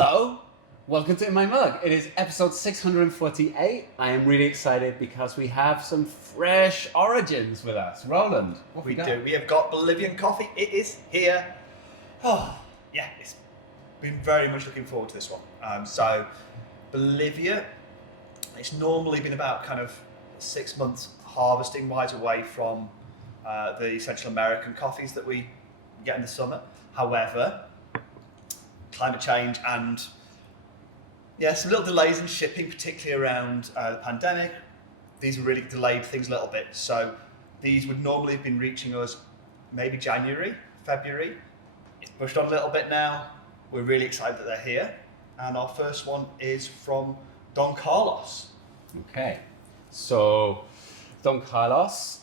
Hello, welcome to In My Mug. It is episode 648. I am really excited because we have some fresh origins with us. Roland, what We got? do. We have got Bolivian coffee. It is here. Oh, yeah, it's been very much looking forward to this one. So, Bolivia, it's normally been about kind of 6 months harvesting wise away from the Central American coffees that we get in the summer. However, climate change and some little delays in shipping, particularly around the pandemic. These have really delayed things a little bit. So these would normally have been reaching us maybe January, February. It's pushed on a little bit now. We're really excited that they're here. And our first one is from Don Carlos. Okay, so Don Carlos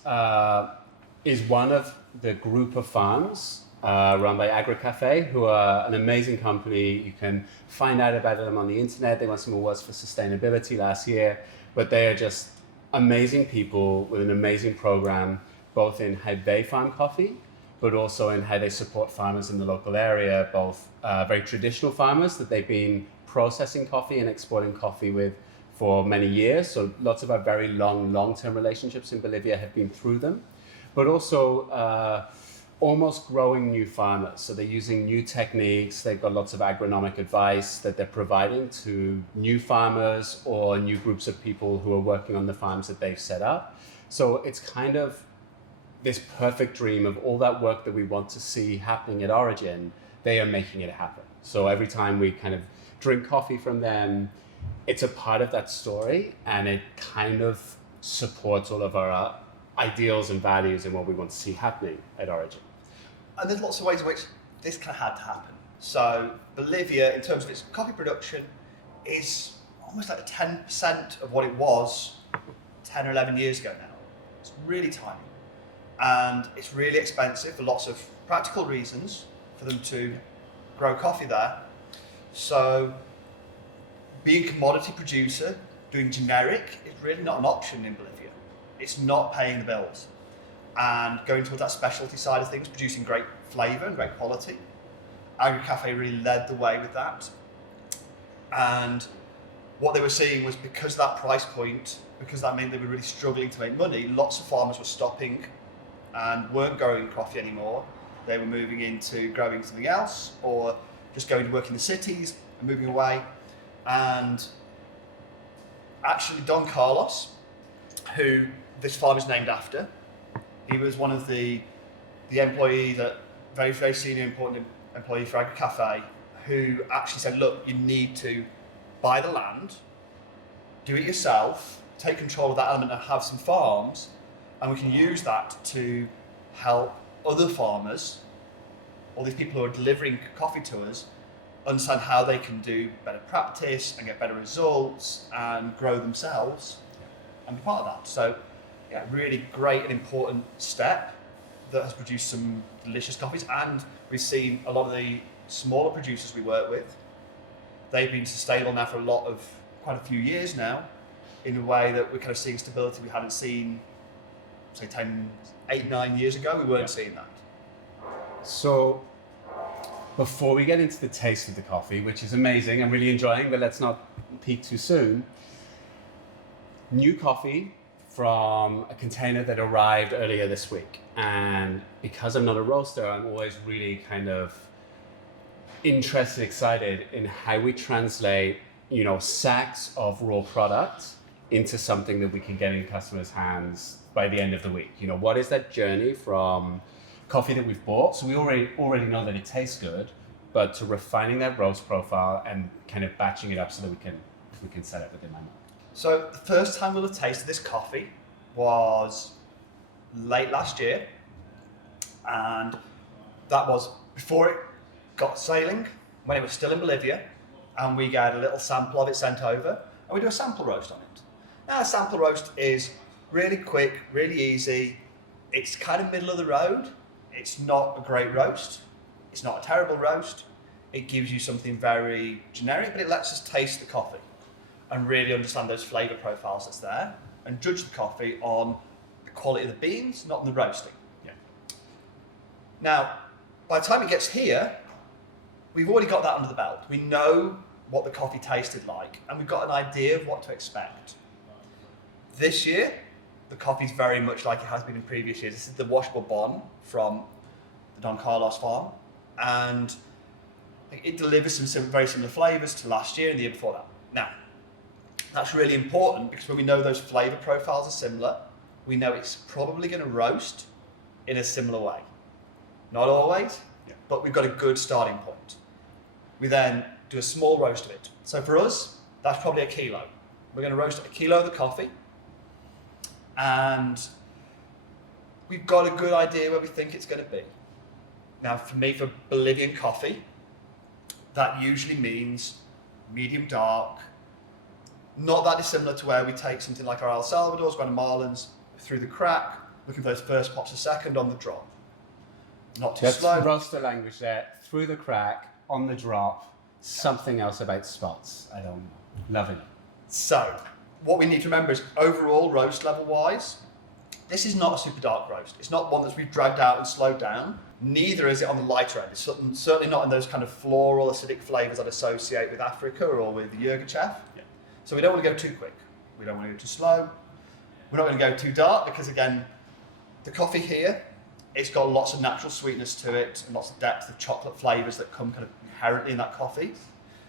is one of the group of farms run by AgriCafe, who are an amazing company. You can find out about them on the internet. They won some awards for sustainability last year, but they are just amazing people with an amazing program, both in how they farm coffee, but also in how they support farmers in the local area, both very traditional farmers that they've been processing coffee and exporting coffee with for many years. So lots of our very long-term relationships in Bolivia have been through them, but also almost growing new farmers. So they're using new techniques. They've got lots of agronomic advice that they're providing to new farmers or new groups of people who are working on the farms that they've set up. So it's kind of this perfect dream of all that work that we want to see happening at Origin. They are making it happen. So every time we kind of drink coffee from them, it's a part of that story, and it kind of supports all of our ideals and values and what we want to see happening at Origin. And there's lots of ways in which this kind of had to happen. So Bolivia, in terms of its coffee production, is almost like 10% of what it was 10 or 11 years ago now. It's really tiny. And it's really expensive for lots of practical reasons for them to grow coffee there. So being a commodity producer, doing generic, is really not an option in Bolivia. It's not paying the bills. And going towards that specialty side of things, producing great flavour and great quality. AgriCafe really led the way with that. And what they were seeing was, because of that price point, because that meant they were really struggling to make money, lots of farmers were stopping and weren't growing coffee anymore. They were moving into growing something else, or just going to work in the cities and moving away. And actually Don Carlos, who this farm is named after, he was one of the employees, that very senior important employee for AgriCafe, who actually said, look, you need to buy the land, do it yourself, take control of that element and have some farms, and we can use that to help other farmers, all these people who are delivering coffee to us, understand how they can do better practice and get better results and grow themselves and be part of that. So yeah, really great and important step that has produced some delicious coffees. And we've seen a lot of the smaller producers we work with, they've been sustainable now for quite a few years now, in a way that we're kind of seeing stability we hadn't seen, say 8, 9 years ago. We weren't seeing that. So before we get into the taste of the coffee, which is amazing, I'm really enjoying, but let's not peak too soon. New coffee from a container that arrived earlier this week. And because I'm not a roaster, I'm always really kind of interested, excited in how we translate, sacks of raw product into something that we can get in customers' hands by the end of the week. What is that journey from coffee that we've bought? So we already know that it tastes good, but to refining that roast profile and kind of batching it up so that we can set it within my mouth. So the first time we'll have tasted this coffee was late last year, and that was before it got sailing, when it was still in Bolivia, and we got a little sample of it sent over, and we do a sample roast on it. Now, a sample roast is really quick, really easy. It's kind of middle of the road. It's not a great roast. It's not a terrible roast. It gives you something very generic, but it lets us taste the coffee and really understand those flavour profiles that's there, and judge the coffee on the quality of the beans, not on the roasting. Yeah. Now, by the time it gets here, we've already got that under the belt. We know what the coffee tasted like, and we've got an idea of what to expect. This year, the coffee's very much like it has been in previous years. This is the washable bon from the Don Carlos farm, and it delivers some very similar flavours to last year and the year before that. Now, that's really important because when we know those flavour profiles are similar, we know it's probably going to roast in a similar way. Not always, but we've got a good starting point. We then do a small roast of it. So for us, that's probably a kilo. We're going to roast a kilo of the coffee, and we've got a good idea where we think it's going to be. Now, for me, for Bolivian coffee, that usually means medium dark, not that dissimilar to where we take something like our El Salvador's, Guatemalans, through the crack, looking for those first pops a second on the drop. Not too slow. Roaster language there, through the crack, on the drop, something else about spots. I don't know. Loving it. So, what we need to remember is overall roast level wise, this is not a super dark roast. It's not one that's we've dragged out and slowed down. Neither is it on the lighter end. It's certainly not in those kind of floral acidic flavours I'd associate with Africa or with the Yirgacheffe. Yeah. So we don't want to go too quick. We don't want to go too slow. We're not going to go too dark because, again, the coffee here, it's got lots of natural sweetness to it and lots of depth of chocolate flavours that come kind of inherently in that coffee.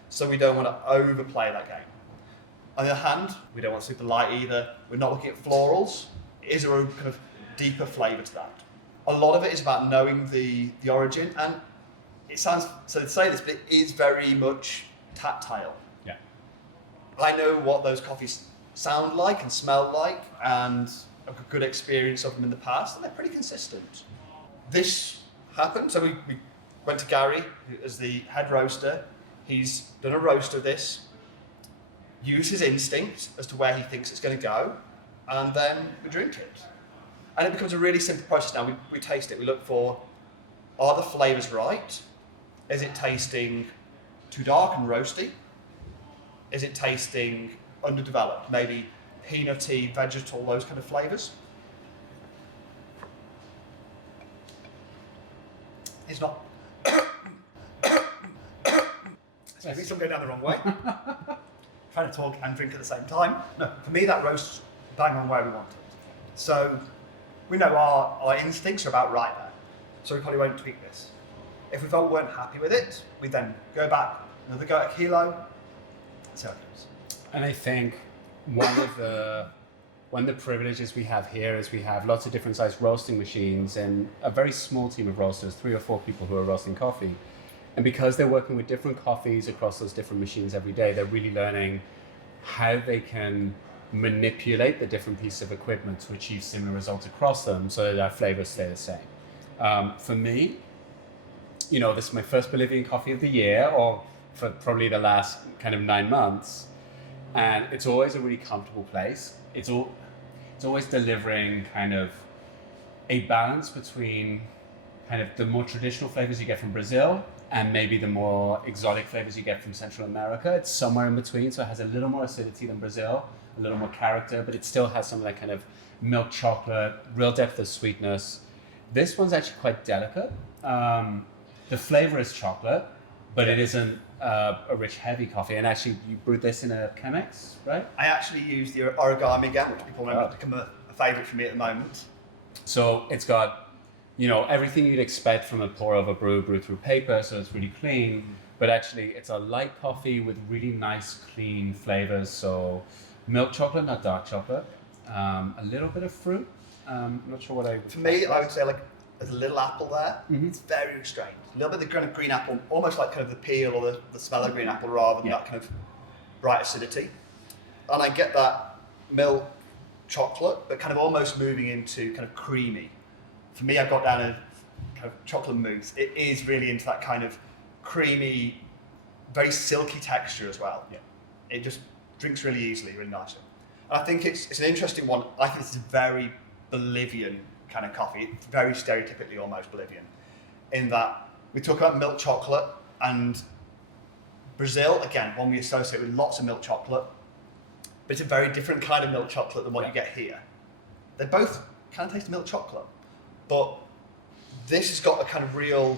So we don't want to overplay that game. On the other hand, we don't want super light either. We're not looking at florals. It is a kind of deeper flavour to that. A lot of it is about knowing the origin, and it sounds so to say this, but it is very much tactile. Yeah. I know what those coffees sound like and smell like, and I've got a good experience of them in the past, and they're pretty consistent. This happened, so we went to Gary as the head roaster. He's done a roast of this, used his instinct as to where he thinks it's going to go, and then we drink it. And it becomes a really simple process now. We taste it. We look for, are the flavours right? Is it tasting too dark and roasty? Is it tasting underdeveloped? Maybe peanutty, vegetal, those kind of flavours? It's not. I think I'm going down the wrong way. Trying to talk and drink at the same time. No, for me that roast's bang on where we want it. So we know our instincts are about right there. So we probably won't tweak this. If we felt we weren't happy with it, we then go back, another go at a kilo, and see how it goes. And I think one of the privileges we have here is we have lots of different sized roasting machines and a very small team of roasters, 3 or 4 people who are roasting coffee. And because they're working with different coffees across those different machines every day, they're really learning how they can manipulate the different pieces of equipment to achieve similar results across them so that our flavors stay the same. For me, this is my first Bolivian coffee of the year, or for probably the last kind of 9 months. And it's always a really comfortable place. It's always delivering kind of a balance between kind of the more traditional flavors you get from Brazil and maybe the more exotic flavors you get from Central America. It's somewhere in between, so it has a little more acidity than Brazil, a little more character, but it still has some of that kind of milk chocolate, real depth of sweetness. This one's actually quite delicate. The flavor is chocolate, but it isn't a rich, heavy coffee. And actually, you brewed this in a Chemex, right? I actually use the origami again, which people know has become a favourite for me at the moment. So it's got, everything you'd expect from a pour over brew through paper, so it's really clean. But actually, it's a light coffee with really nice, clean flavors. So milk chocolate, not dark chocolate. A little bit of fruit. I'm not sure what I would. For me, I would say there's a little apple there. Mm-hmm. It's very restrained. A little bit of the kind of green apple, almost like kind of the peel or the smell of green apple rather than that kind of bright acidity. And I get that milk chocolate, but kind of almost moving into kind of creamy. For me, I got down a kind of chocolate mousse. It is really into that kind of creamy, very silky texture as well. Yeah. It just drinks really easily, really nicely. And I think it's an interesting one. I think it's a very Bolivian kind of coffee. It's very stereotypically almost Bolivian in that we talk about milk chocolate, and Brazil, again, one we associate with lots of milk chocolate, but it's a very different kind of milk chocolate than what you get here. They both kind of taste of milk chocolate, but this has got a kind of real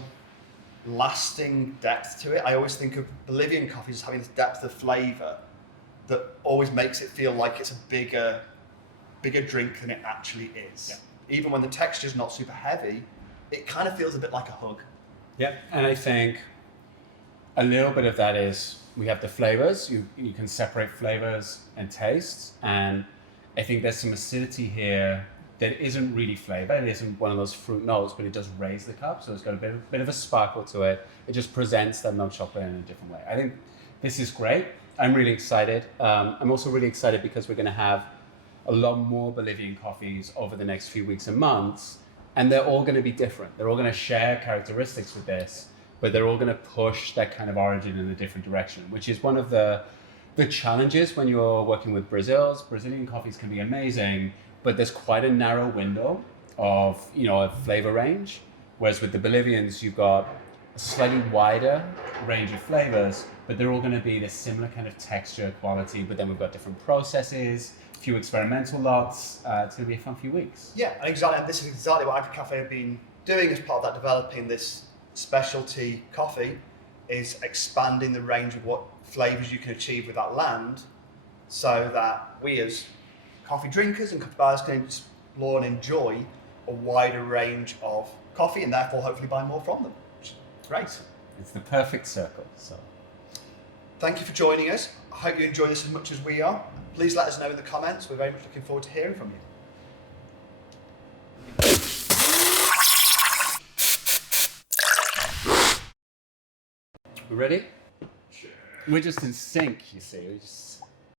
lasting depth to it. I always think of Bolivian coffees as having this depth of flavour that always makes it feel like it's a bigger drink than it actually is. Yeah. Even when the texture's not super heavy, it kind of feels a bit like a hug. Yeah, and I think a little bit of that is we have the flavors. You can separate flavors and tastes, and I think there's some acidity here that isn't really flavor. It isn't one of those fruit notes, but it does raise the cup, so it's got a bit of a sparkle to it. It just presents that milk chocolate in a different way. I think this is great. I'm really excited. I'm also really excited because we're going to have a lot more Bolivian coffees over the next few weeks and months, and they're all going to be different. They're all going to share characteristics with this, but they're all going to push that kind of origin in a different direction, which is one of the challenges when you're working with Brazils. Brazilian coffees can be amazing, but there's quite a narrow window of, a flavor range. Whereas with the Bolivians, you've got a slightly wider range of flavors, but they're all going to be the similar kind of texture, quality, but then we've got different processes, a few experimental lots. It's going to be a fun few weeks. Yeah, and exactly. And this is exactly what Agri Cafe have been doing as part of that, developing this specialty coffee, is expanding the range of what flavors you can achieve with that land, so that we as coffee drinkers and coffee buyers can explore and enjoy a wider range of coffee, and therefore hopefully buy more from them. Great. It's the perfect circle. So thank you for joining us. I hope you enjoy this as much as we are. Please let us know in the comments. We're very much looking forward to hearing from you. We ready? Sure. We're just in sync, you see.